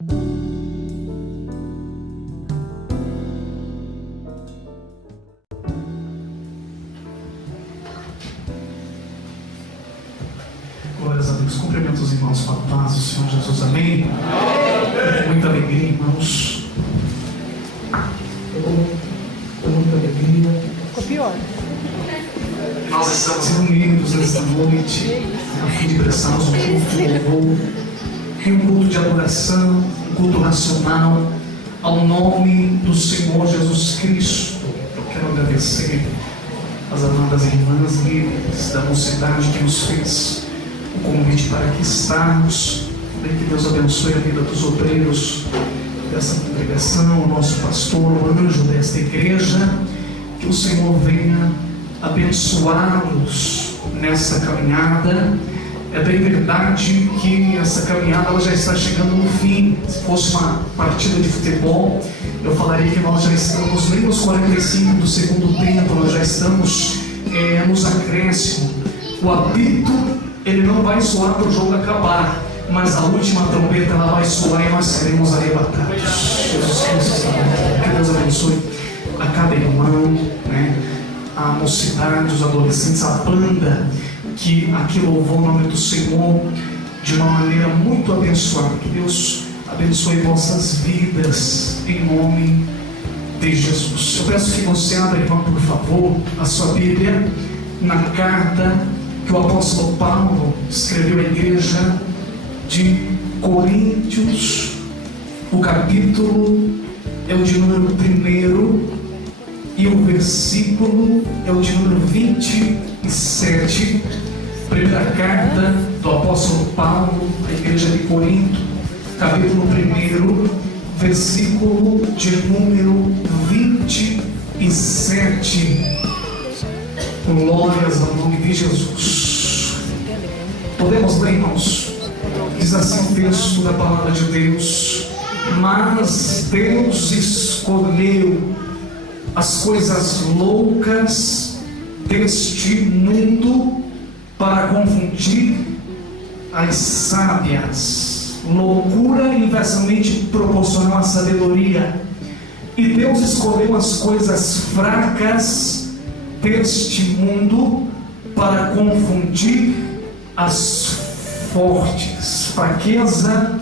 Glórias a Deus. Cumprimento os irmãos com a paz do Senhor Jesus. Amém? Amém. Muita alegria, irmãos. Muita alegria. Ficou pior. Nós estamos reunidos nesta noite a fim de prestarmos um culto de louvor e um culto de adoração, um culto racional ao nome do Senhor Jesus Cristo. Eu quero agradecer as amadas irmãs líderes da mocidade que nos fez o convite para aqui estarmos. Que Deus abençoe a vida dos obreiros dessa congregação, o nosso pastor, o anjo desta igreja. Que o Senhor venha abençoá-los nessa caminhada. É bem verdade que essa caminhada ela já está chegando no fim. Se fosse uma partida de futebol, eu falaria que nós já estamos nem nos 45 do segundo tempo, nós já estamos nos acréscimos. O apito ele não vai soar para o jogo acabar, mas a última trombeta ela vai soar e nós seremos arrebatados. Jesus Cristo, que Deus abençoe a cada irmão, a mocidade, os adolescentes, a banda que aqui louvou o nome do Senhor de uma maneira muito abençoada. Que Deus abençoe vossas vidas em nome de Jesus. Eu peço que você abra, irmão, por favor, a sua Bíblia na carta que o apóstolo Paulo escreveu à igreja de Coríntios. O capítulo é o de número 1 e o versículo é o de número 27. Primeira carta do apóstolo Paulo à igreja de Corinto, capítulo 1, versículo de número 27. Glórias ao nome de Jesus. Podemos ler, irmãos? Diz assim o texto da palavra de Deus: mas Deus escolheu as coisas loucas deste mundo para confundir as sábias. Loucura inversamente proporcional à sabedoria. E Deus escolheu as coisas fracas deste mundo para confundir as fortes. Fraqueza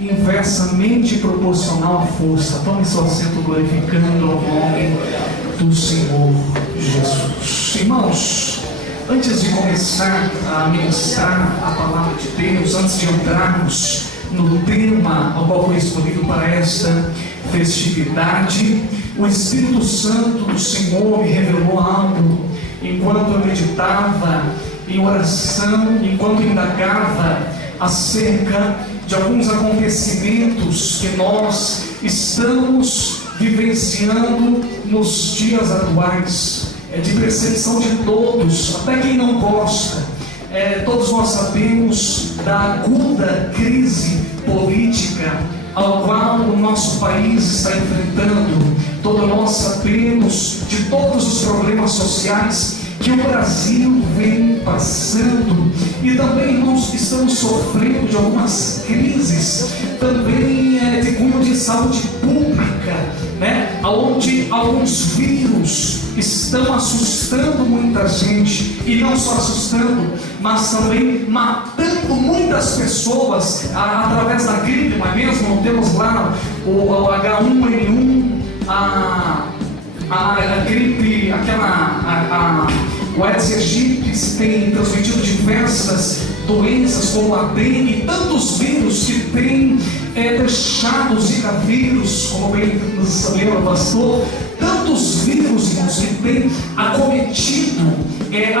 inversamente proporcional à força. Tome seu assento glorificando o nome do Senhor Jesus. Irmãos, antes de começar a ministrar a palavra de Deus, antes de entrarmos no tema ao qual foi escolhido para esta festividade, o Espírito Santo do Senhor me revelou algo enquanto eu meditava em oração, enquanto indagava acerca de alguns acontecimentos que nós estamos vivenciando nos dias atuais. É de percepção de todos, até quem não gosta. Todos nós sabemos da aguda crise política ao qual o nosso país está enfrentando. Todos nós sabemos de todos os problemas sociais que o Brasil vem passando, e também, irmãos, estamos sofrendo de algumas crises também de cunho de saúde pública, onde alguns vírus estão assustando muita gente, e não só assustando, mas também matando muitas pessoas através da gripe, não é mesmo? Temos lá o H1N1, a gripe, o Aedes aegypti tem transmitido diversas doenças como a dengue e tantos vírus que têm deixado o Zika vírus, como bem nos lembra o pastor, tantos vírus, irmãos, que têm acometido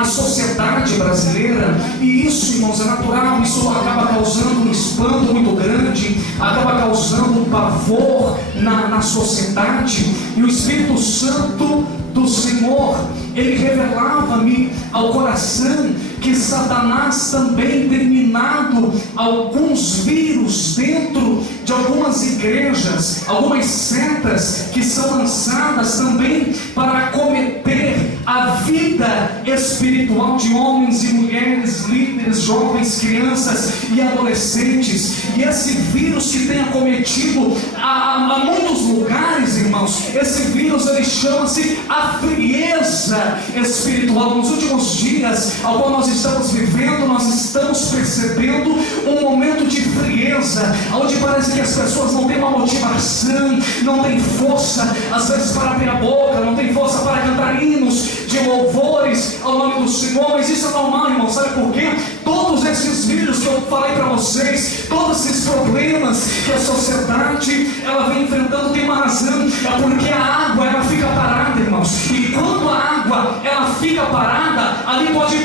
a sociedade brasileira, e isso, irmãos, é natural. Isso acaba causando um espanto muito grande, acaba causando um pavor na sociedade, e o Espírito Santo do Senhor, ele revelava-me ao coração que Satanás também tem minado alguns vírus dentro de algumas igrejas, algumas setas que são lançadas também para acometer a vida espiritual de homens e mulheres, líderes, jovens, crianças e adolescentes. E esse vírus que tem acometido a muitos lugares, irmãos, esse vírus ele chama-se a frieza espiritual. Nos últimos dias ao qual nós estamos vivendo, nós estamos percebendo um momento de frieza, onde parece que as pessoas não têm uma motivação, não têm força, às vezes para abrir a boca, não tem força para cantar hinos de louvores ao nome do Senhor. Mas isso é normal, irmão. Sabe por quê? Todos esses vírus que eu falei para vocês, todos esses problemas que a sociedade ela vem enfrentando, tem uma razão. É porque a água ela fica parada, irmãos. E quando a água ela fica parada, ali pode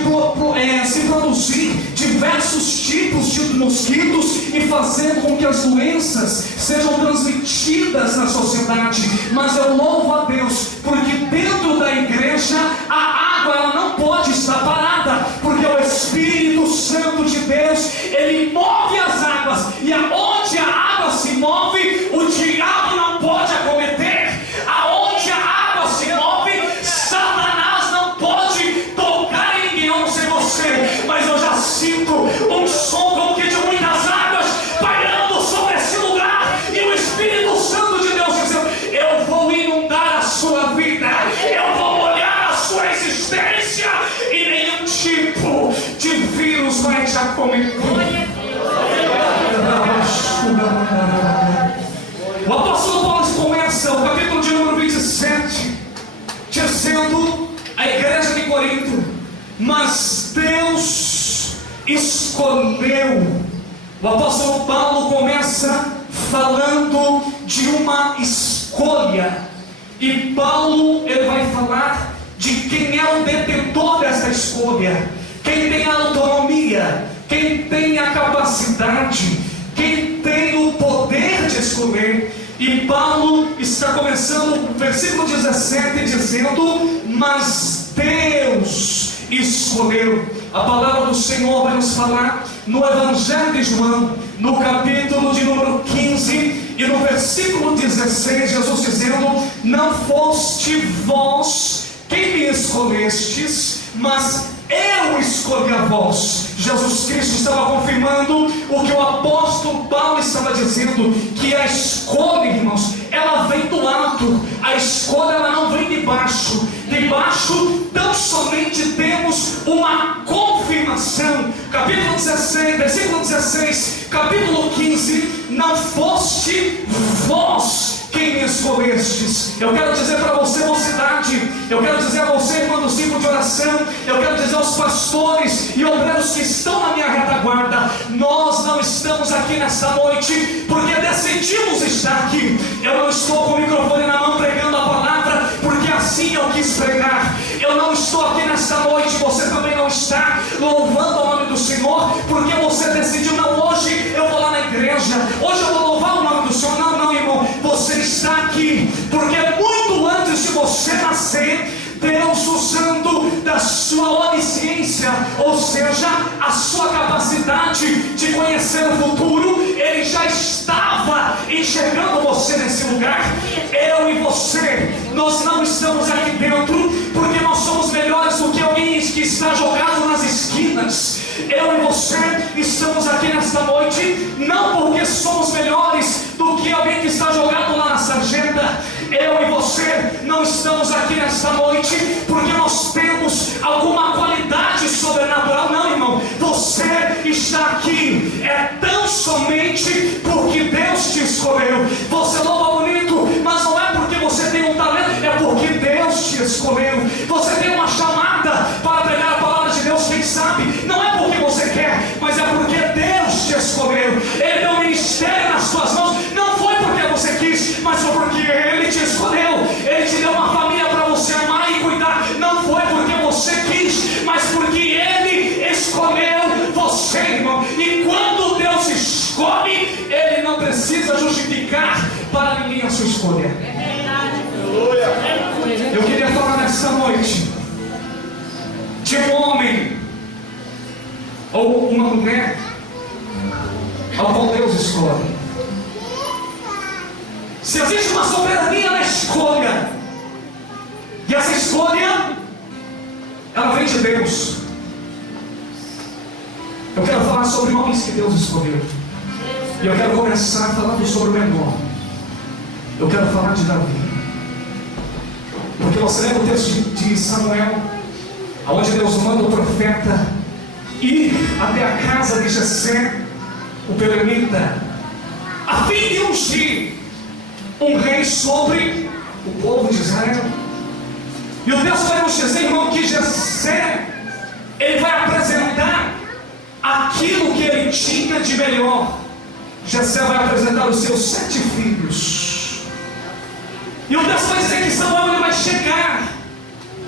se produzir diversos tipos de mosquitos e fazer com que as doenças sejam transmitidas na sociedade. Mas eu louvo a Deus, porque dentro da igreja a água ela não pode estar parada, porque o Espírito Santo de Deus ele move as águas, e aonde a água se move, o diabo não pode acometer. Aonde a água se move, Satanás não pode tocar em ninguém. Eu não sei você, mas eu já sinto um som como que de muitas águas pairando sobre esse lugar, e o Espírito Santo de Deus dizendo: eu vou inundar a sua vida, eu vou molhar a sua existência, e nenhum tipo de vírus vai te acometer. O apóstolo Paulo começa o capítulo de número 27 dizendo à igreja de Corinto: mas Deus escolheu. O apóstolo Paulo começa falando de uma escolha, e Paulo ele vai falar de quem é o detentor dessa escolha, quem tem a autonomia, quem tem a capacidade, quem tem o poder de escolher. E Paulo está começando o versículo 17 dizendo: mas Deus escolheu. A palavra do Senhor vai nos falar no Evangelho de João, no capítulo de número 15 e no versículo 16, Jesus dizendo: não foste vós quem me escolhestes, mas eu escolhi a vós. Jesus Cristo estava confirmando o que o apóstolo Paulo estava dizendo, que a escolha, irmãos, ela vem do alto. A escolha ela não vem de baixo. De baixo tão somente temos uma confirmação. Capítulo 16, versículo 16, capítulo 15: não foste vós quem me escolhestes. Eu quero dizer para você, mocidade, eu quero dizer a você, irmão do ciclo de oração, eu quero dizer aos pastores e obreiros que estão na minha retaguarda: nós não estamos aqui nesta noite porque decidimos estar aqui. Eu não estou com o microfone na mão pregando a palavra porque assim eu quis pregar. Eu não estou aqui nesta noite, você também não está, louvando o nome do Senhor porque você decidiu: não, hoje eu vou lá na igreja, hoje eu vou louvar o nome do Senhor. Não, não, irmão, você está aqui porque muito antes de você nascer, Deus, usando da sua onisciência, ou seja, a sua capacidade de conhecer o futuro, Ele já estava enxergando você nesse lugar. Eu e você, nós não estamos aqui dentro porque nós somos melhores do que alguém que está jogado nas esquinas. Eu e você estamos aqui nesta noite não porque somos melhores do que alguém que está jogado lá na sarjeta. Eu e você não estamos aqui nesta noite porque nós temos alguma qualidade sobrenatural. Não, irmão, você está aqui tão somente porque Deus te escolheu. Você louva bonito, mas não é porque você tem um talento, é porque Deus te escolheu. Você tem uma chamada para pregar a palavra de Deus, quem sabe? Não é porque você quer, mas é porque Deus te escolheu. Ele deu um ministério nas suas mãos, não foi porque você quis, mas foi porque Ele te escolheu. Ele te deu uma família para você amar e cuidar, não foi porque você quis, mas porque Ele escolheu você, irmão. E quando Deus escolhe, Ele não precisa justificar para ninguém a sua escolha. Eu queria falar nessa noite de um homem ou uma mulher ao qual Deus escolhe. Se existe uma soberania na escolha, e essa escolha ela vem de Deus. Eu quero falar sobre homens que Deus escolheu. E eu quero começar falando sobre o menor. Eu quero falar de Davi. Porque você lembra o texto de Samuel, onde Deus manda o profeta ir até a casa de Jessé, o belemita, a fim de ungir um rei sobre o povo de Israel. E o texto vai nos dizer, irmão, que Jessé, ele vai apresentar aquilo que ele tinha de melhor. Jessé vai apresentar os seus 7 filhos. E o texto vai dizer que Samuel ele vai chegar,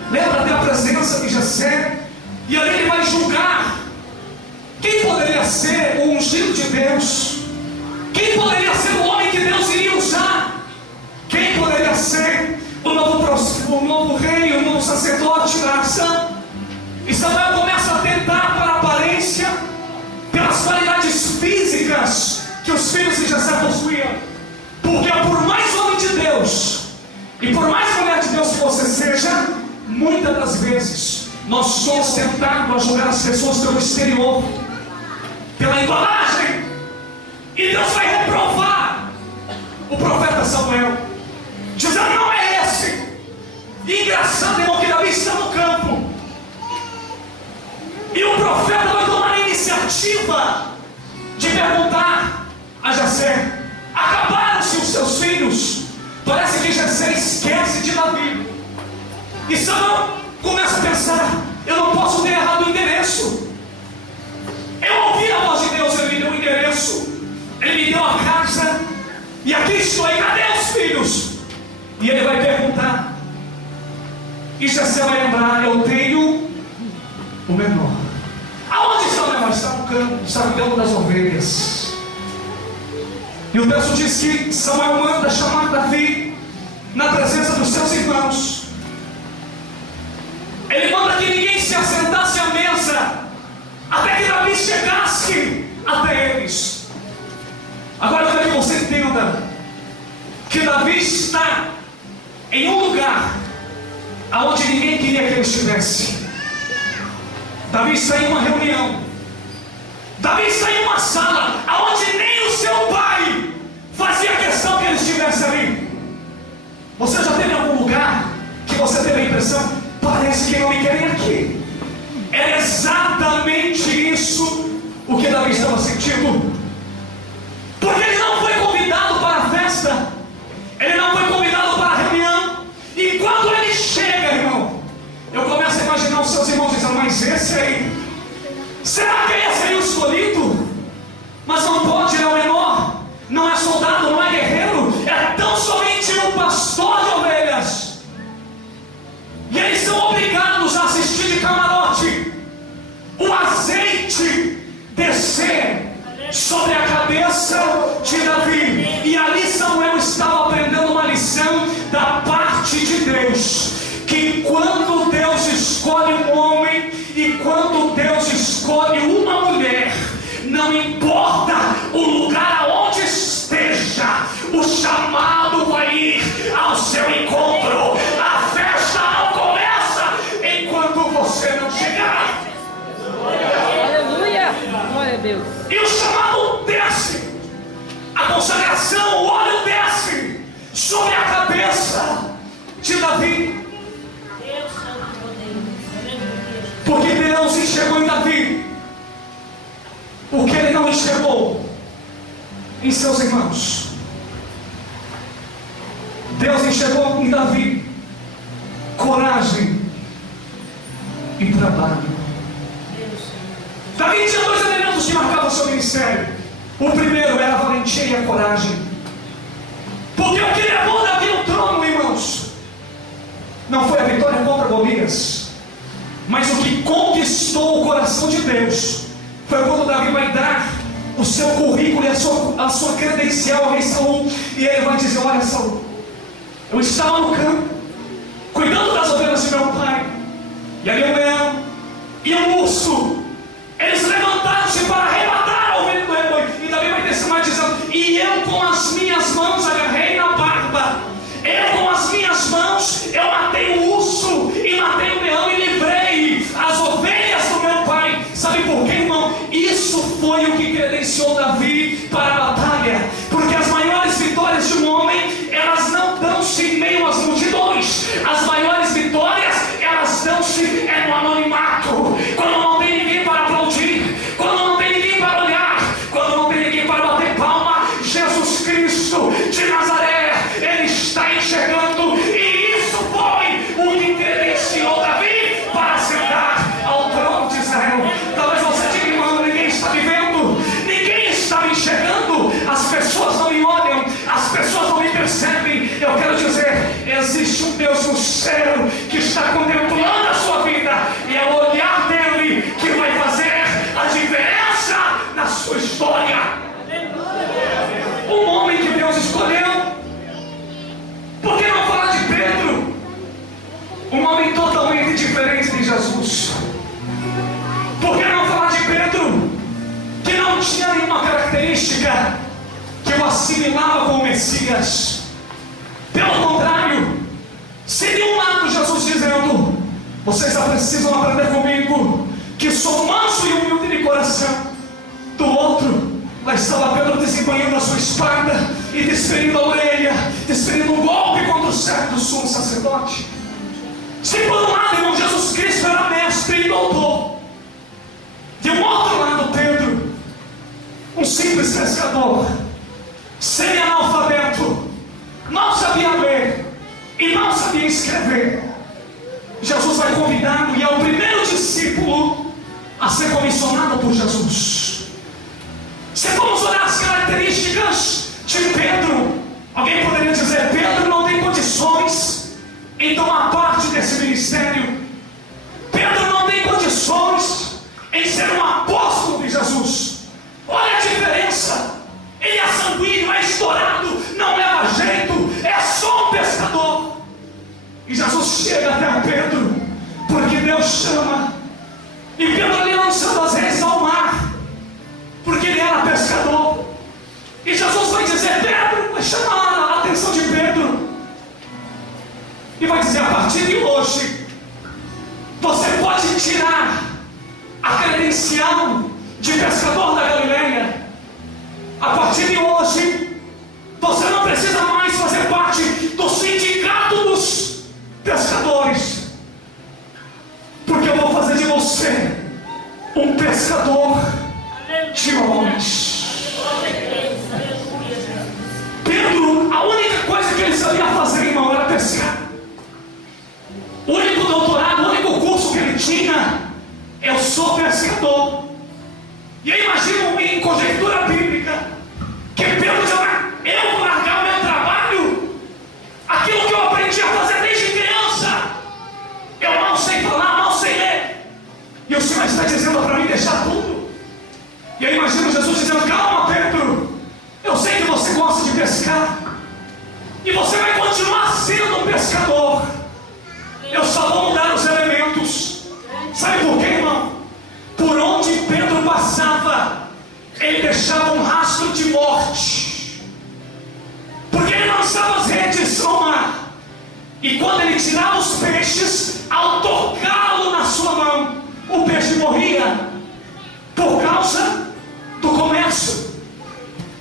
lembra até a presença de Jessé, e ali ele vai julgar quem poderia ser o ungido de Deus, quem poderia ser o homem que Deus iria usar, quem poderia ser o novo rei, o novo sacerdote da nação. E Samuel começa a tentar para a aparência, pelas qualidades físicas que os filhos de Jessé possuíam. Porque por mais homem de Deus e por mais mulher de Deus que você seja, muitas das vezes nós somos tentados a julgar as pessoas pelo exterior, pela embalagem. E Deus vai reprovar o profeta Samuel, dizendo: não é esse. E engraçado, irmão, que Davi está no campo, e o profeta vai tomar a iniciativa de perguntar a Jessé: acabaram-se os seus filhos? Parece que Jessé esquece de Davi. E Samuel começa a pensar: eu não posso ter errado o endereço. Eu ouvi a voz de Deus, ele me deu o endereço, ele me deu a casa, e aqui estou, e cadê os filhos? E ele vai perguntar, e Jessé vai lembrar: eu tenho o menor. Aonde está o menor? Está no campo, está cuidando das ovelhas. E o texto diz que Samuel manda chamar Davi na presença dos seus irmãos. Ele manda que ninguém se assentasse à mesa até que Davi chegasse até eles. Agora eu quero que você entenda que Davi está em um lugar aonde ninguém queria que ele estivesse. Davi está em uma reunião. Davi está em uma sala aonde nem o seu pai fazia questão que ele estivesse ali. Você já teve algum lugar que você teve a impressão: parece que não me querem aqui? Era exatamente isso o que Davi estava sentindo. Porque ele não foi convidado para a festa, ele não foi convidado para a reunião. E quando ele chega, irmão, eu começo a imaginar os seus irmãos dizendo: mas esse aí, será que esse aí é o escolhido? Mas não pode, ele é o menor, não é soldado, não é guerreiro, é tão somente um pastor de ovelhas. E eles são obrigados a assistir de camarote o azeite descer sobre a cabeça de Davi. E ali Samuel estava aprendendo uma lição da parte de Deus, que quando Deus escolhe um homem e quando Deus escolhe uma mulher, não importa o lugar aonde esteja, o chamado vai ir ao seu encontro. A festa não começa enquanto você não chegar. Aleluia! Glória a Deus. E o chamado desce, a consagração, o óleo desce sobre a cabeça de Davi. Porque Deus enxergou em Davi o que ele não enxergou em seus irmãos. Deus enxergou em Davi coragem e trabalho. Davi tinha 2 elementos que marcavam o seu ministério. O primeiro era a valentia e a coragem. Porque o que levou Davi ao trono, irmãos, não foi a vitória contra Golias, mas o que conquistou o coração de Deus foi quando Davi vai dar o seu currículo e a sua credencial ao rei Saul. E ele vai dizer: olha, Saul, eu estava no campo cuidando das ovelhas de meu pai, e ali um leão e um urso, eles levantaram-se para arrebatar a ovelha do rebanho. E Davi vai testemunhar dizendo: e eu com as minhas mãos agarrei na barba, eu com as minhas mãos eu matei o urso e matei o leão e livrei Cristo de Nazaré, ele está enxergando, e isso foi o que credenciou Davi para sentar ao trono de Israel. Talvez você diga, irmão, ninguém está me vendo, ninguém está me enxergando, as pessoas não me olham, as pessoas não me percebem. Eu quero dizer, existe um Deus no céu que está contemplando a sua vida, e é o olhar dele que vai fazer a diferença na sua história. Um homem que Deus escolheu. Por que não falar de Pedro? Um homem totalmente diferente de Jesus. Por que não falar de Pedro, que não tinha nenhuma característica que o assimilava com o Messias? Pelo contrário, seria um ato Jesus dizendo: vocês já precisam aprender comigo, que sou manso e humilde de coração. Do outro, lá estava Pedro desembanhando a sua espada e desferindo a orelha, desferindo um golpe contra o servo do sumo sacerdote. Se por um lado, irmão, Jesus Cristo era mestre e doutor, de um outro lado, Pedro, um simples pescador, semi-analfabeto, não sabia ler e não sabia escrever. Jesus vai convidá-lo, e é o primeiro discípulo a ser comissionado por Jesus. Se vamos olhar as características de Pedro, alguém poderia dizer: Pedro não tem condições em tomar parte desse ministério. Pedro não tem condições em ser um apóstolo de Jesus. Olha a diferença. Ele é sanguíneo, é estourado, não leva jeito, é só um pescador. E Jesus chega até Pedro, porque Deus chama. E Pedro ali lançando as redes ao mar, porque ele era pescador. E Jesus vai dizer: Pedro, vai chamar a atenção de Pedro, e vai dizer: a partir de hoje, você pode tirar a credencial de pescador da Galileia. A partir de hoje, você não precisa mais fazer parte do sindicato dos pescadores, porque eu vou fazer de você um pescador de homens. Pedro, a única coisa que ele sabia fazer, irmão, era pescar. O único doutorado, o único curso que ele tinha: eu sou pescador. E aí imagino, em conjectura bíblica, que Pedro dizia: eu vou largar o meu trabalho, aquilo que eu aprendi a fazer desde criança. Eu não sei falar, não sei ler, e o Senhor está dizendo para mim deixar tudo. E aí imagino Jesus dizendo: calma, Pedro, eu sei que você gosta de pescar, e você vai continuar sendo um pescador. Eu só vou mudar os elementos. Sabe por quê, irmão? Por onde Pedro passava, ele deixava um rastro de morte, porque ele lançava as redes ao mar, e quando ele tirava os peixes, ao tocá-lo na sua mão, o peixe morria, por causa do comércio.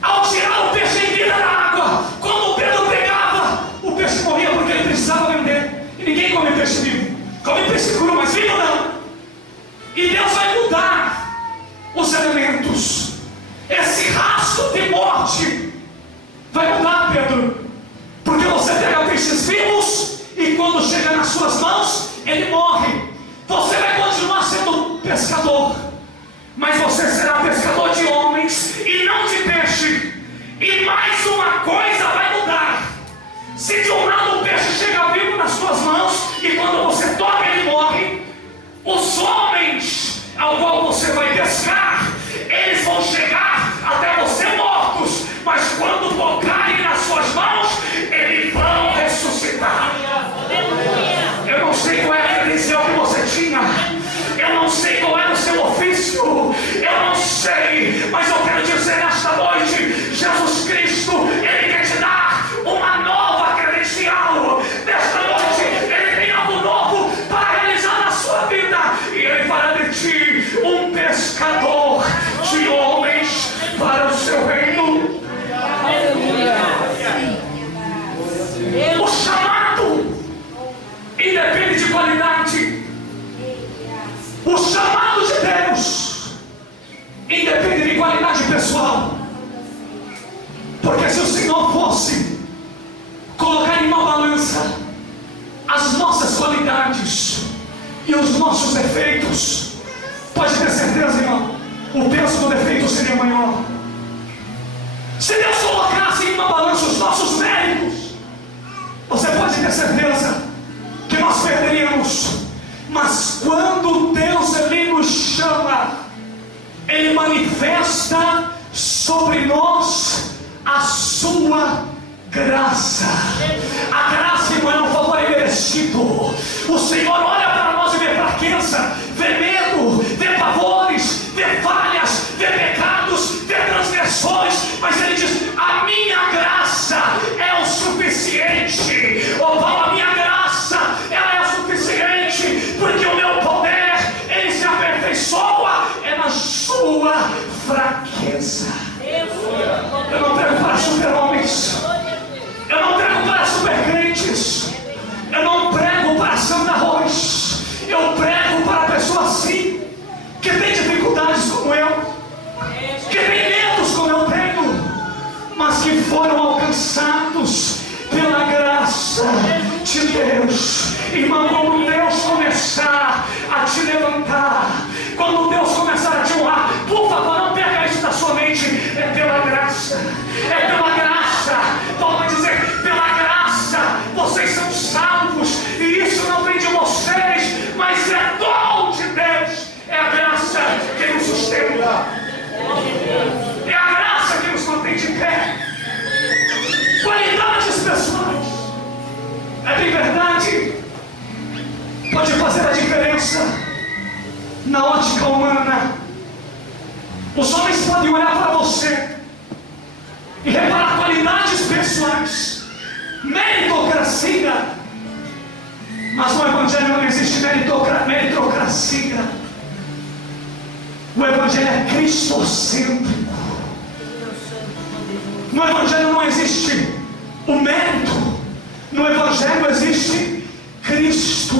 Ao tirar o peixe em vida da água, quando Pedro pegava, o peixe morria, porque ele precisava vender. E ninguém come peixe vivo, come peixe cru, mas vivo não. E Deus vai mudar os elementos. Esse rastro de morte vai mudar, Pedro, porque você pega peixes vivos, e quando chega nas suas mãos, ele morre. Você vai continuar sendo pescador, mas você será pescador de homens e não de peixe. E mais uma coisa vai mudar. Se de um lado o peixe chega vivo nas suas mãos, e quando você toca ele morre, os homens ao qual você vai pescar, eles vão chegar até você mortos, mas quando tocarem nas suas mãos, eles vão ressuscitar. Eu não sei qual é a credencial que você tinha, eu não sei qual era o seu ofício, eu não sei, mas eu quero dizer nesta noite: Jesus Cristo, Ele quer te dar uma nova credencial. Nesta noite, Ele tem algo novo para realizar na sua vida, e Ele fará de ti um pescador de homens para o seu reino. O chamado independe de qualidade. O chamado de Deus independe de qualidade pessoal. Porque se o Senhor nossos defeitos, pode ter certeza, irmão, o peso do defeito seria maior. Se Deus colocasse em uma balança os nossos méritos, você pode ter certeza que nós perderíamos. Mas quando Deus Ele nos chama, Ele manifesta sobre nós a sua graça. A graça, irmão, é um favor imerecido. O Senhor olha para nós e vê fraqueza, vê medo, vê pavores, vê falhas, vê pecados, vê transgressões, mas Ele diz: a minha graça é o suficiente. Oh Paulo, a minha graça, ela é o suficiente, porque o meu poder, ele se aperfeiçoa é na sua fraqueza. Eu não prego para super-homens, eu não prego para super-crentes, eu não prego para Santa Rosa, eu prego para pessoas assim, que têm dificuldades como eu, que têm medos como eu tenho, mas que foram alcançados pela graça de Deus. Irmão, quando Deus começar a te levantar, quando Deus começar a te honrar, por favor, não perca isso da sua mente. É pela graça, é pela graça. Paulo vai dizer: pela graça vocês são salvos, e isso não vem de vocês, mas é dom de Deus. É a graça que nos sustenta, é a graça que nos mantém de pé. Qualidades pessoais, é bem verdade, pode fazer a diferença na ótica humana. Os homens podem olhar para você e reparar qualidades pessoais, meritocracia, mas no Evangelho não existe meritocracia. O Evangelho é cristocêntrico. No Evangelho não existe o mérito, no Evangelho existe Cristo.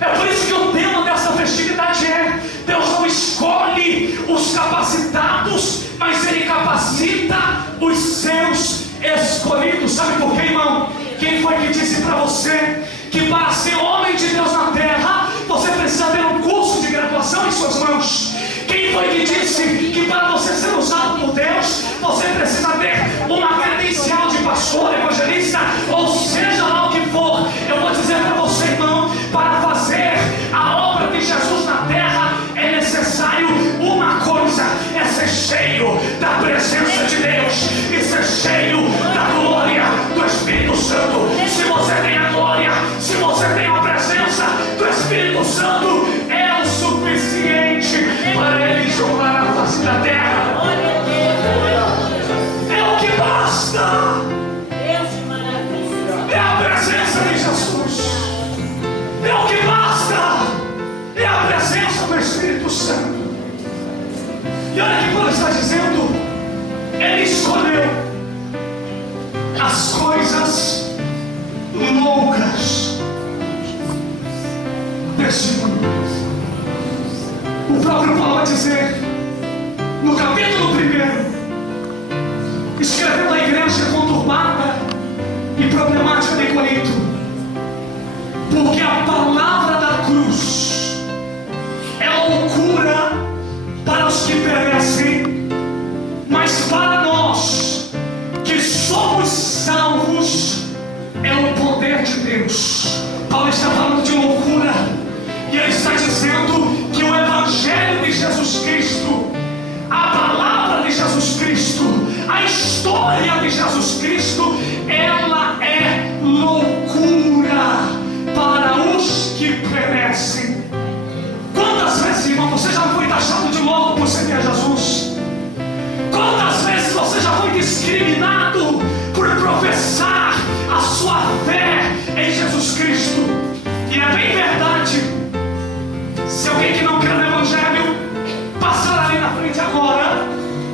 É por isso que o tema dessa festividade é: Deus não escolhe os capacitados, mas Ele capacita os seus escolhidos. Sabe por quê, irmão? Quem foi que disse para você que para ser homem de Deus na terra, você precisa ter um curso de graduação em suas mãos? Quem foi que disse que para você ser usado por Deus, você precisa ter uma credencial de pastor, evangelista, ou seja lá o que for? Eu vou dizer para você, irmão, para fazer a obra de Jesus na terra, é necessário uma coisa: é ser cheio da presença de Deus e ser cheio da glória do Espírito Santo. Se você tem a glória, se você tem a presença do Espírito Santo, é o suficiente para Ele jogar a face da terra. É o que basta. É a presença de Jesus. É o que basta. É a presença do Espírito Santo. E olha que Paulo está dizendo: Ele escolheu as coisas loucas deste mundo. O próprio Paulo vai dizer no capítulo 1, escrevendo a igreja conturbada e problemática de Corinto: porque a palavra da cruz é loucura para os que perecem, mas para nós que somos salvos é o poder de Deus. Paulo está falando de loucura, e ele está dizendo que o Evangelho de Jesus Cristo, a palavra de Jesus Cristo, a história de Jesus Cristo, ela é loucura para os que perecem. Quantas vezes, irmão, você já foi taxado de louco por seguir a Jesus? Quantas vezes você já foi discriminado por professar a sua fé em Jesus Cristo? E é bem verdade, se alguém que não crê no Evangelho passar ali na frente agora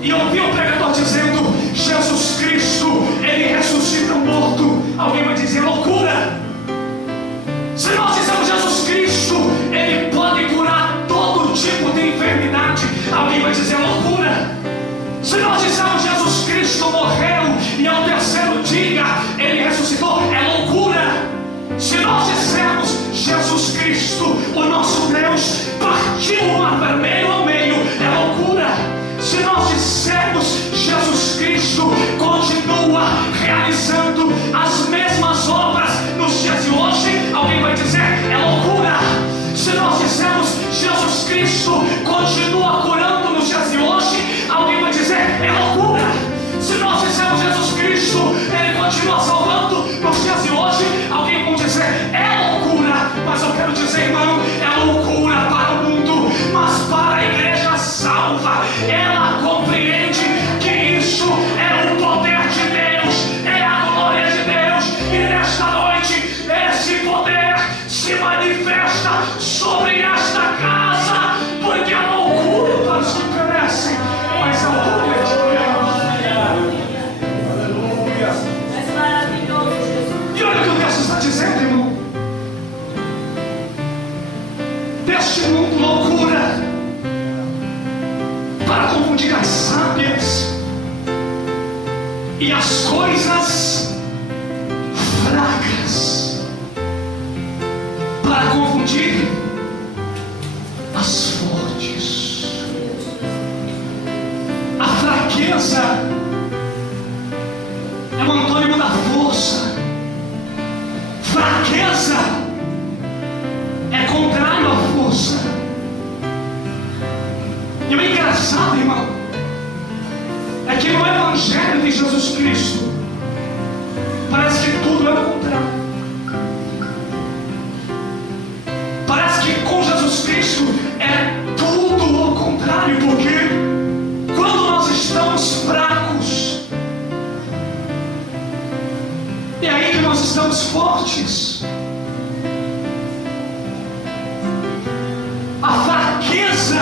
e ouvir o pregador dizendo: Jesus Cristo, Ele ressuscita o morto, alguém vai dizer: loucura. Se nós dizemos Jesus Cristo, Ele pode curar todo tipo de enfermidade, alguém vai dizer: loucura. Se nós dizemos Jesus Cristo morreu e ao terceiro dia Ele ressuscitou, é loucura. Se nós dissermos Jesus Cristo, o nosso partir o mar vermelho ao meio é loucura. Se nós dissermos Jesus Cristo continua realizando as mesmas obras nos dias de hoje, alguém vai dizer é loucura. Se nós dissermos Jesus Cristo continua curando nos dias de hoje, alguém vai dizer é loucura. Se nós dissermos Jesus Cristo, Ele continua salvando nos dias de hoje, alguém vai dizer é loucura. Mas eu quero dizer, irmão, é loucura para o mundo, mas para a igreja salva, ela compreende que isso é o poder de Deus, é a glória de Deus, e nesta noite esse poder se manifesta sobre esta casa, porque a loucura para os que perecem, mas a glória de Deus. E olha o que o texto está dizendo, irmão. Deste mundo loucura para confundir as sábias e as coisas fracas, para confundir as fortes. A fraqueza é um antônimo da força. Fraqueza é contrário à força. E o engraçado, irmão, é que no Evangelho de Jesus Cristo parece que tudo é o contrário. Parece que com Jesus Cristo é tudo o contrário, porque quando nós estamos fracos, é aí que nós estamos fortes. A fraqueza,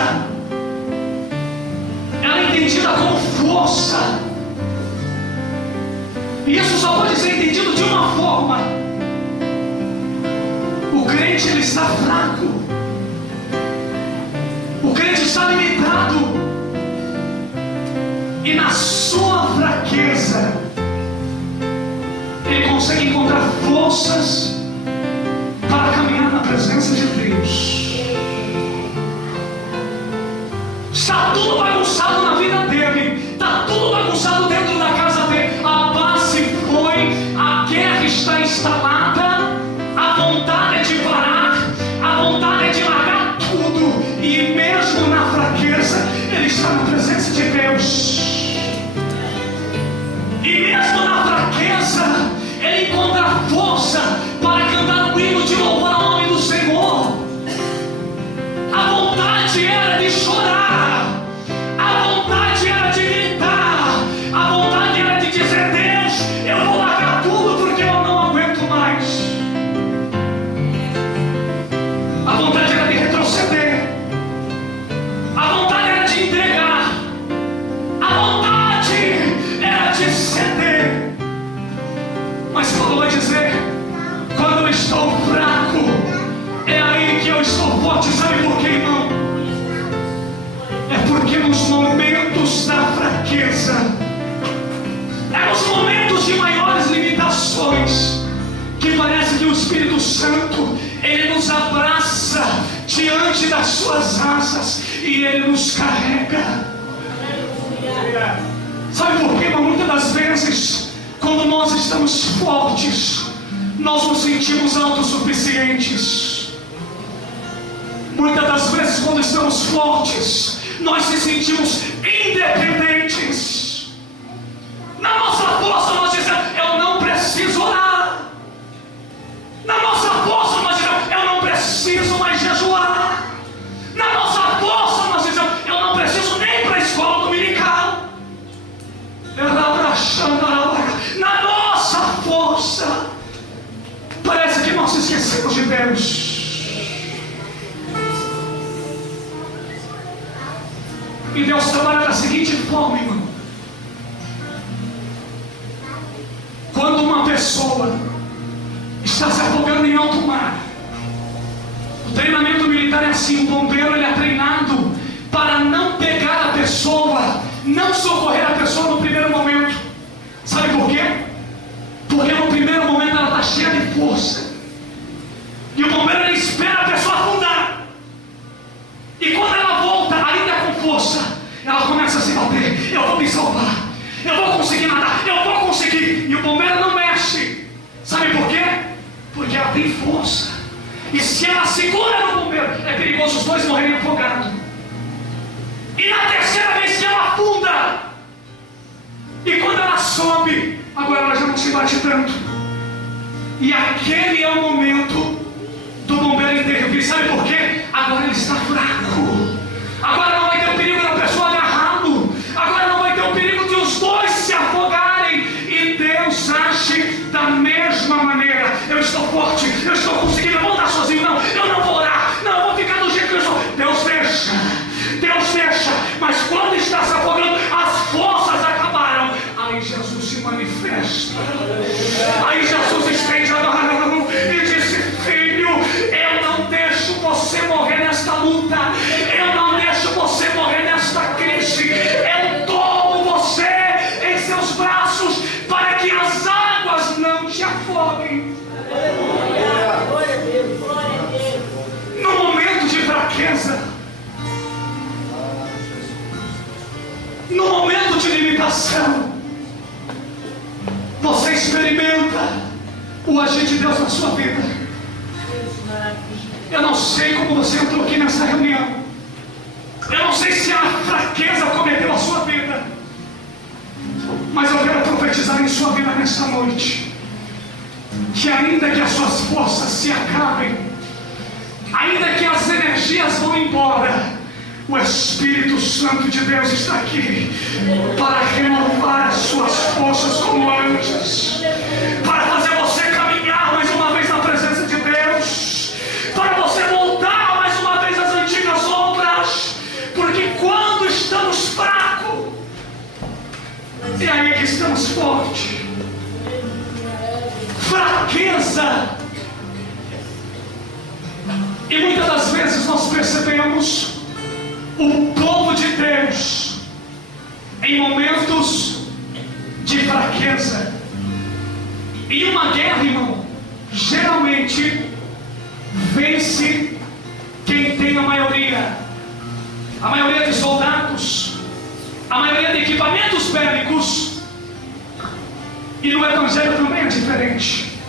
ela é entendida como força. E isso só pode ser entendido de uma forma. O crente, ele está fraco. O crente está limitado. E na sua fraqueza, ele consegue encontrar forças para caminhar na presença de Deus. Está tudo bagunçado na vida dele, está tudo bagunçado dentro da casa dele. A paz se foi, a guerra está instalada, a vontade é de parar, a vontade é de largar tudo, e mesmo na fraqueza, ele está na presença de Deus. E mesmo na fraqueza, ele encontra força para cantar um hino de louvor ao nome do Senhor. A vontade era de chorar, a vontade era de gritar, a vontade era de dizer: Deus, eu vou largar tudo porque eu não aguento mais. A vontade era de retroceder, a vontade era de entregar, a vontade era de ceder. Mas Paulo vai dizer: quando eu estou fraco, é aí que eu estou forte. Sabe por quê, irmão? É porque nos momentos da fraqueza, é nos momentos de maiores limitações, que parece que o Espírito Santo, ele nos abraça diante das suas asas e ele nos carrega. Sabe por quê, irmão? Muitas das vezes, quando nós estamos fortes, nós nos sentimos autossuficientes. Muitas das vezes, quando estamos fortes, nós se sentimos independentes. Na nossa força, nós dizemos: eu não preciso orar. Na nossa força, nós dizemos: eu não preciso mais jejuar. Na nossa força, nós dizemos: eu não preciso nem para a escola dominical. Na nossa força, parece que nós esquecemos de Deus. E Deus trabalha da seguinte forma, irmão. Quando uma pessoa está se afogando em alto mar, o treinamento militar é assim: o bombeiro, ele é treinado para não pegar a pessoa, não socorrer a pessoa no primeiro momento. Sabe por quê? Porque no primeiro momento ela está cheia de força, e o bombeiro, ele espera a pessoa afundar. E quando força, ela começa a se bater. Eu vou me salvar, eu vou conseguir nadar, eu vou conseguir. E o bombeiro não mexe. Sabe por quê? Porque ela tem força. E se ela segura no bombeiro, é perigoso os dois morrerem afogados. E na terceira vez que ela afunda, e quando ela sobe, agora ela já não se bate tanto. E aquele é o momento do bombeiro intervir. Sabe por quê? Agora ele está fraco. Agora não vai ter o perigo da pessoa agarrado. Agora não vai ter o perigo de os dois se afogarem. E Deus age da mesma maneira. Eu estou forte, eu estou conseguindo, eu vou estar sozinho. Não, eu não vou orar. Não, eu vou ficar do jeito que eu estou. Deus deixa. Deus deixa. Mas quando está se afogando, as forças acabaram. Aí Jesus se manifesta. Aí Jesus estende a mão e disse: filho, eu não deixo você morrer nesta luta. Eu não deixo você morrer nesta crise. Eu tomo você em seus braços para que as águas não te afoguem. No momento de fraqueza, no momento de limitação, você experimenta o agir de Deus na sua vida. Eu não sei como você entrou aqui nessa reunião. Eu não sei se a fraqueza cometeu a sua vida. Mas eu quero profetizar em sua vida nesta noite, que ainda que as suas forças se acabem, ainda que as energias vão embora, o Espírito Santo de Deus está aqui para renovar as suas forças como antes, para fazer você caminhar mais uma vez na presença de Deus, para você voltar mais uma vez às antigas obras, porque quando estamos fracos, é aí que estamos fortes. Fraqueza. E muitas das vezes nós percebemos o povo de Deus em momentos de fraqueza. Em uma guerra, irmão, geralmente vence quem tem a maioria de soldados, a maioria de equipamentos bélicos. E no Evangelho também é diferente.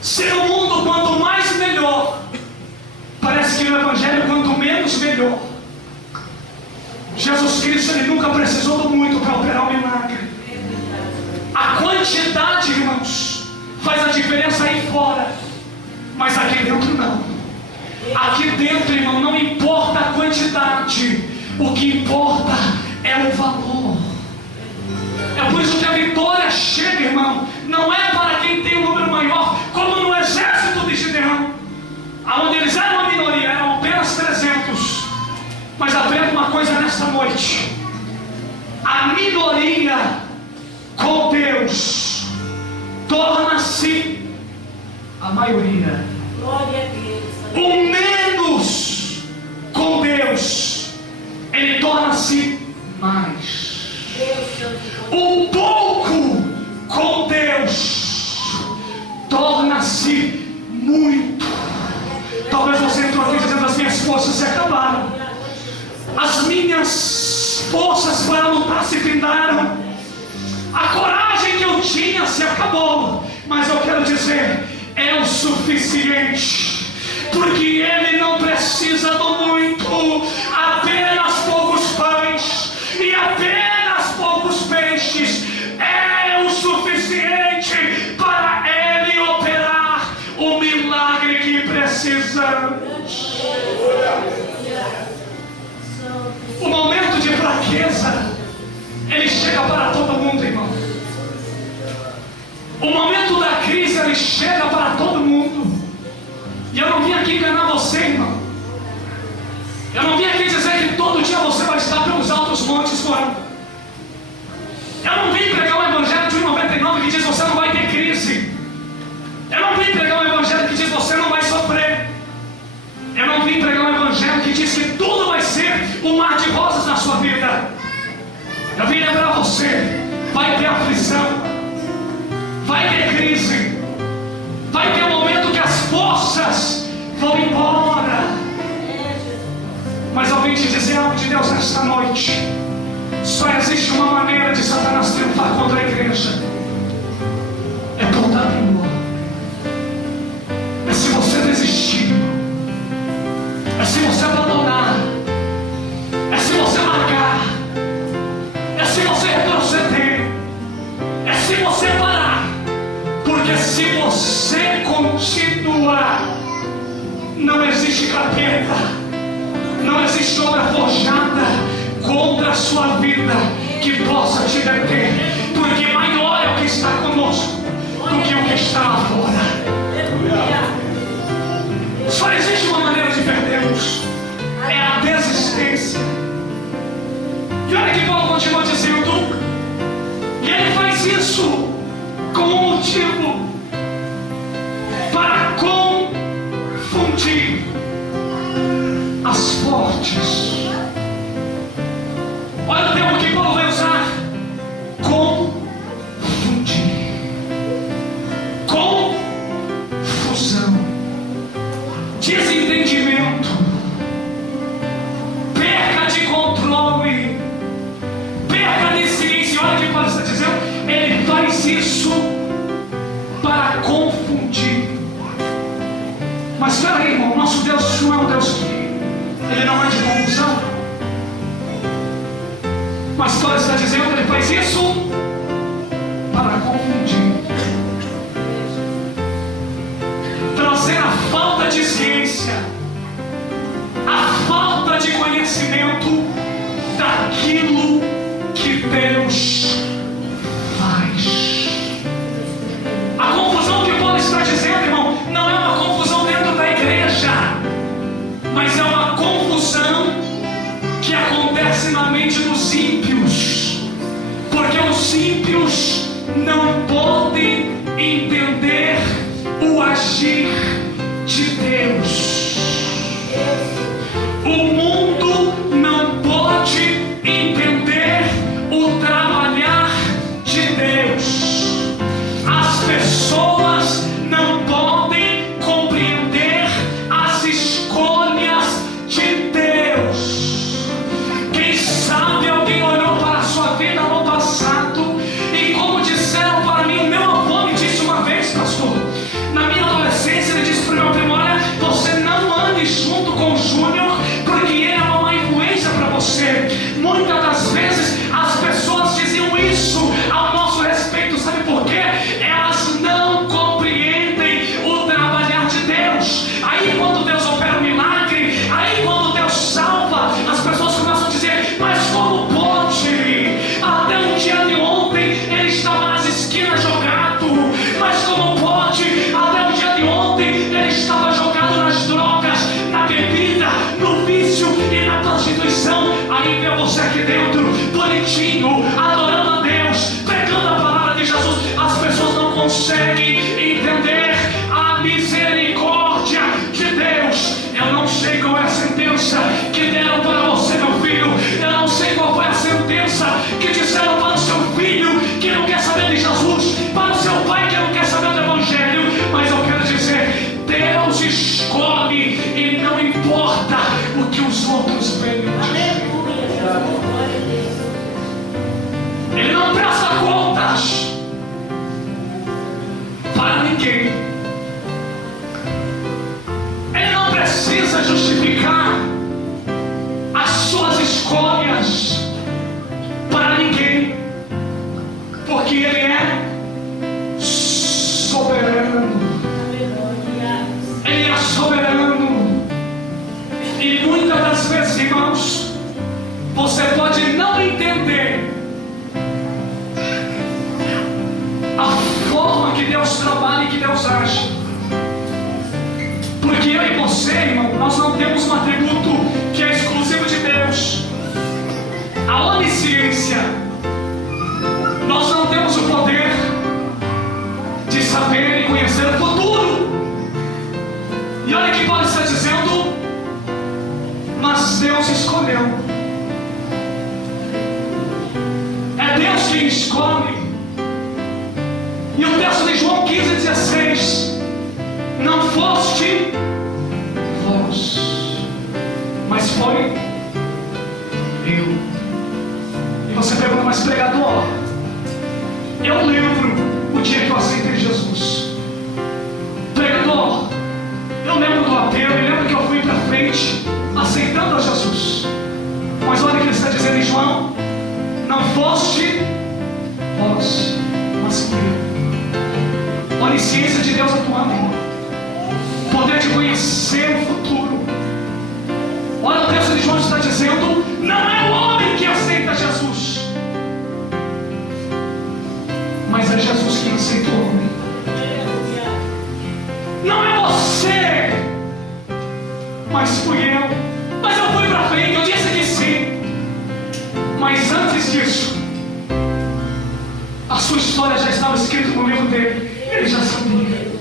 Se no mundo quanto mais melhor, parece que no Evangelho quanto menos melhor. Jesus Cristo, ele nunca precisou do muito para operar o milagre. A quantidade, irmãos, faz a diferença aí fora, mas aqui dentro não. Aqui dentro, irmão, não importa a quantidade, o que importa é o valor. É por isso que a vitória chega, irmão, não é para quem tem um número maior, como no exército de Gideão, onde eles eram uma minoria, eram apenas 300. Mas aprenda uma coisa nesta noite: a minoria com Deus torna-se a maioria. O menos com Deus, ele torna-se mais. O pouco com Deus torna-se muito. Talvez você entrou aqui dizendo: as minhas forças se acabaram, as minhas forças para lutar se findaram, a coragem que eu tinha se acabou. Mas eu quero dizer, é o suficiente, porque Ele não precisa do muito, apenas poucos pães e apenas poucos peixes é o suficiente para Ele operar o milagre que precisamos. O momento de fraqueza, ele chega para todo mundo, irmão. O momento da crise, ele chega para todo mundo. E eu não vim aqui enganar você, irmão. Eu não vim aqui dizer que todo dia você vai estar pelos altos montes morando. Eu não vim pregar um evangelho de 1,99 que diz que você não vai ter crise. Eu não vim pregar um evangelho que diz que você não vai sofrer. Eu não vim pregar um evangelho que diz que tudo vai ser um mar de rosas na sua vida. Eu vim lembrar você: vai ter aflição, vai ter crise, vai ter um momento que as forças vão embora. Mas eu vim alguém te dizer algo de Deus nesta noite, só existe uma maneira de Satanás triunfar contra a igreja: é contar amor. É se você desistir, é se você abandonar, é se você largar, é se você retroceder, é se você parar. Porque se você continuar, não existe capeta, não existe obra forjada contra a sua vida que possa te deter. Porque maior é o que está conosco do que o que está lá fora. Só existe uma maneira de perdermos: é a desistência. E olha que Paulo continua dizendo, e ele faz isso como um motivo para confundir as fortes. Olha o termo que Paulo vai usar: confundir, confusão, desentendimento, perca de controle, perca de ciência. Olha o que Paulo está dizendo: ele faz isso para confundir. Mas espera aí, irmão, nosso Deus não é um Deus que ele não é de confusão. Mas Paulo está dizendo que ele faz isso para confundir, trazer a falta de ciência, a falta de conhecimento daquilo que Deus faz. A confusão que Paulo está dizendo, irmão, não é uma confusão dentro da igreja, mas é uma confusão que acontece na mente dos ímpios, porque os ímpios não podem entender o agir de Deus. O mundo não pode entender o trabalhar de Deus. As pessoas não podem compreender as escolhas de Deus. Quem sabe alguém olhou para a sua vida no passado e, como disseram para mim, meu avô me disse uma vez, pastor, na minha adolescência, ele disse para o meu primo: olha, você não ande junto com o Júnior, porque ele é uma má influência para você. Muitas das vezes as pessoas diziam isso ao nosso respeito, sabe por quê? Elas não compreendem o trabalhar de Deus. Aí quando Deus opera um milagre, aí quando Deus salva, as pessoas começam a dizer: mas como pode? Até um dia de ontem ele estava nas esquinas jogado. Mas como pode? Até o dia de ontem ele estava jogado nas drogas, na bebida, no vício e na prostituição. Aí vê você aqui dentro, bonitinho, adorando a Deus, pregando a palavra de Jesus. As pessoas não conseguem entender a misericórdia de Deus. Eu não sei qual é a sentença que deram para você, meu filho. Eu não sei qual foi a sentença que disseram para o seu filho que não quer saber de Jesus, para o seu pai que não quer saber do Evangelho. Mas eu quero dizer, Deus escolhe e não importa o que os outros venham dizer. Ele não presta contas para ninguém. Ele não precisa justificar as suas escolhas para ninguém, porque Ele é soberano. Ele é soberano. E muitas das vezes, irmãos, você pode não entender a forma que Deus trabalha e que Deus age, porque eu e você, irmão, nós não temos um atributo que é exclusivo de Deus: a onisciência. Nós não temos o poder de saber e conhecer o futuro. E olha que Paulo está dizendo: mas Deus escolheu. É Deus quem escolhe. E o texto de João 15,16: não foste vós, mas foi E você pergunta, mas pregador, eu lembro o dia que eu aceitei Jesus. Pregador, eu lembro do apelo, eu lembro que eu fui para frente aceitando a Jesus. Mas olha o que ele está dizendo em João: não foste vós, mas fui eu. Olha a ciência de Deus atuando, irmão. O poder de conhecer o futuro. Olha o texto de João está dizendo: não é o homem que aceita Jesus, mas é Jesus que aceita o homem. Não é você, mas fui eu. Mas eu fui para frente, eu disse que sim. Mas antes disso, a sua história já estava escrita no livro dele. Ele já sabia.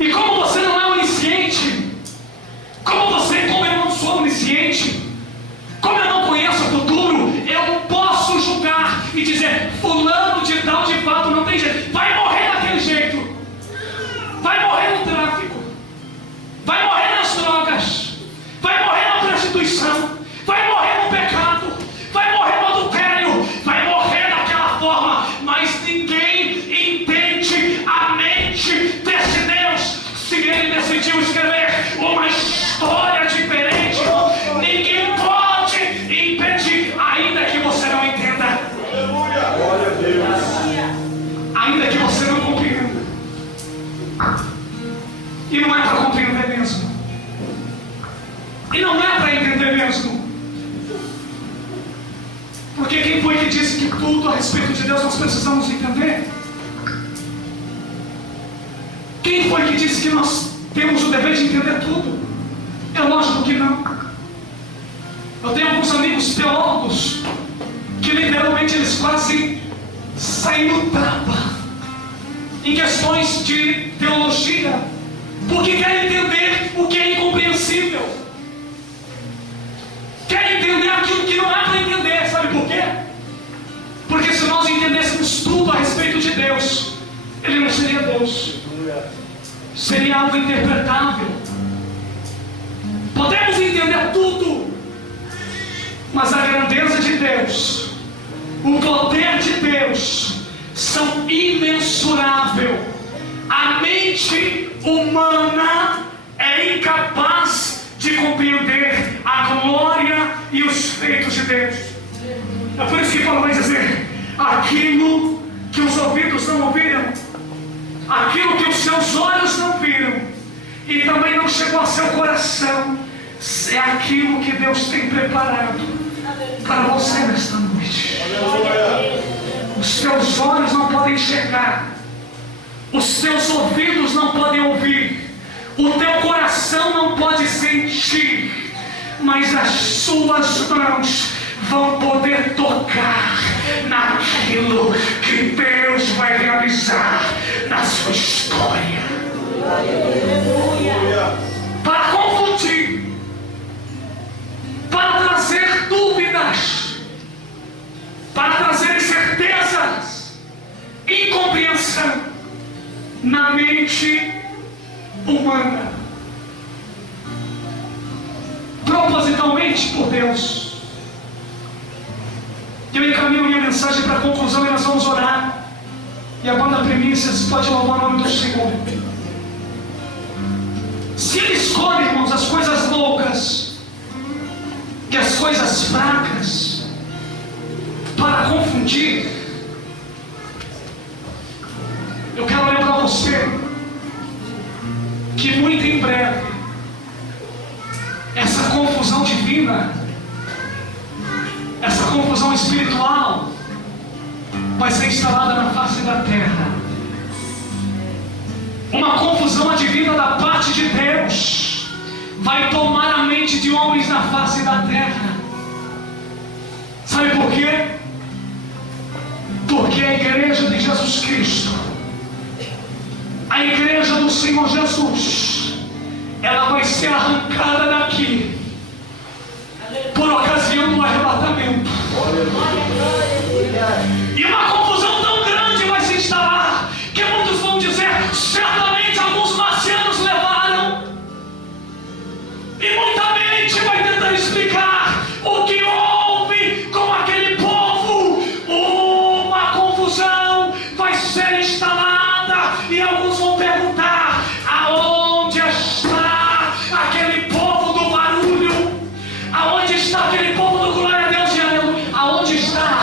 E como você não é onisciente, como eu não sou onisciente, como eu não conheço o futuro, eu posso julgar e dizer: fulano de tal, de fato, não tem jeito, vai morrer daquele jeito, vai morrer no tráfico, vai morrer nas drogas, vai morrer na prostituição, vai morrer no pecado, vai morrer no adultério, vai morrer daquela forma. Mas ninguém entende a mente desse Deus. Se ele decidiu escrever uma história diferente, ninguém pode impedir, ainda que você não entenda, ainda que você não compreenda. E não é para compreender mesmo, e não é para entender mesmo. Porque quem foi que disse que tudo a respeito de Deus nós precisamos entender? Quem foi que disse que nós temos o dever de entender tudo? É lógico que não. Eu tenho alguns amigos teólogos que literalmente eles quase saem no tapa em questões de teologia, porque querem entender o que é incompreensível, querem entender aquilo que não é para entender. Sabe por quê? Porque se nós entendêssemos tudo a respeito de Deus, ele não seria Deus, seria algo interpretável. Podemos entender tudo, mas a grandeza de Deus, o poder de Deus são imensuráveis. A mente humana é incapaz de compreender a glória e os feitos de Deus. É por isso que Paulo vai dizer: aquilo que os ouvidos não ouviram, aquilo que os seus olhos não viram e também não chegou ao seu coração, é aquilo que Deus tem preparado para você nesta noite. Os seus olhos não podem chegar, os seus ouvidos não podem ouvir, o teu coração não pode sentir, mas as suas mãos vão poder tocar naquilo que Deus vai realizar na sua história. Para confundir, para trazer dúvidas, para trazer incertezas, incompreensão na mente humana, propositalmente por Deus. Eu encaminho minha mensagem para a conclusão e nós vamos orar. E a banda Primícias pode louvar o nome do Senhor. Se Ele escolhe, irmãos, as coisas loucas e as coisas fracas para confundir, eu quero lembrar você que muito em breve essa confusão divina, essa confusão espiritual vai ser instalada na face da terra. Uma confusão advinda da parte de Deus vai tomar a mente de homens na face da terra. Sabe por quê? Porque a igreja de Jesus Cristo, a igreja do Senhor Jesus, ela vai ser arrancada daqui por ocasião do arrebatamento. E uma confusão tão grande vai se instalar que muitos vão dizer: certamente alguns marcianos levaram. E muita mente vai tentar explicar o que houve. E alguns vão perguntar: aonde está aquele povo do barulho? Aonde está aquele povo do glória a Deus? E aonde está?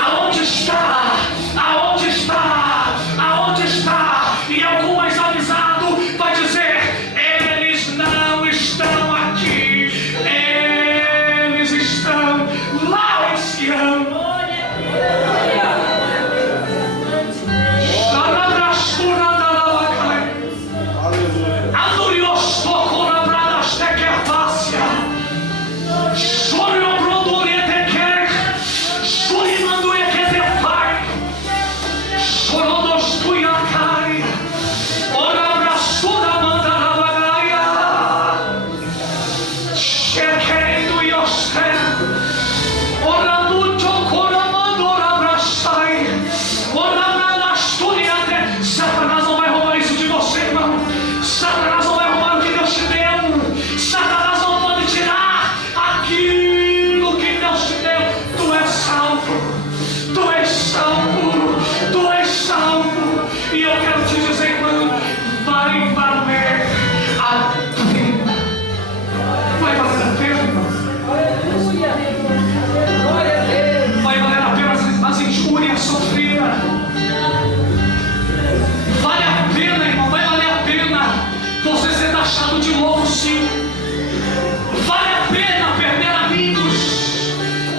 Aonde está? Aonde está? Aonde está? E algum mais avisado vai dizer: eles não estão aqui, eles estão lá em Sião. Achado de novo, sim. Vale a pena perder amigos,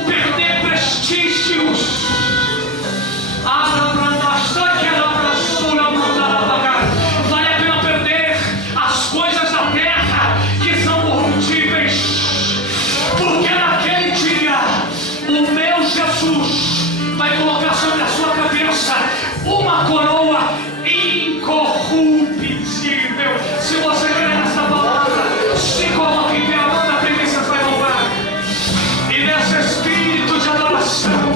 perder prestígios. Vale a pena perder as coisas da terra que são corruptíveis, porque naquele dia o meu Jesus vai colocar sobre a sua cabeça uma coroa incorruptível. Se você quer essa palavra, se coloque em pé, a banda primícia vai louvar. E nesse espírito de adoração,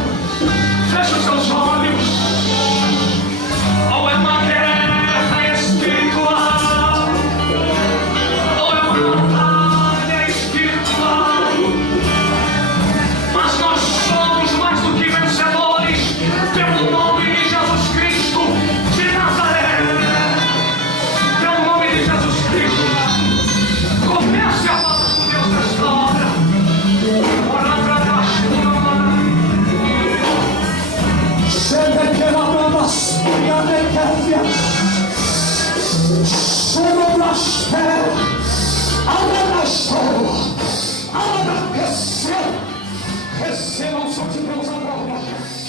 feche os seus olhos. Ou é uma guerra espiritual, ou é uma batalha espiritual. Mas nós somos mais do que vencedores pelo nome de Jesus Cristo de Nazaré. Comece a falar com Deus nesta hora. Chega que ela brava e a decadência. Chega pra espera. Recebam o som de Deus agora.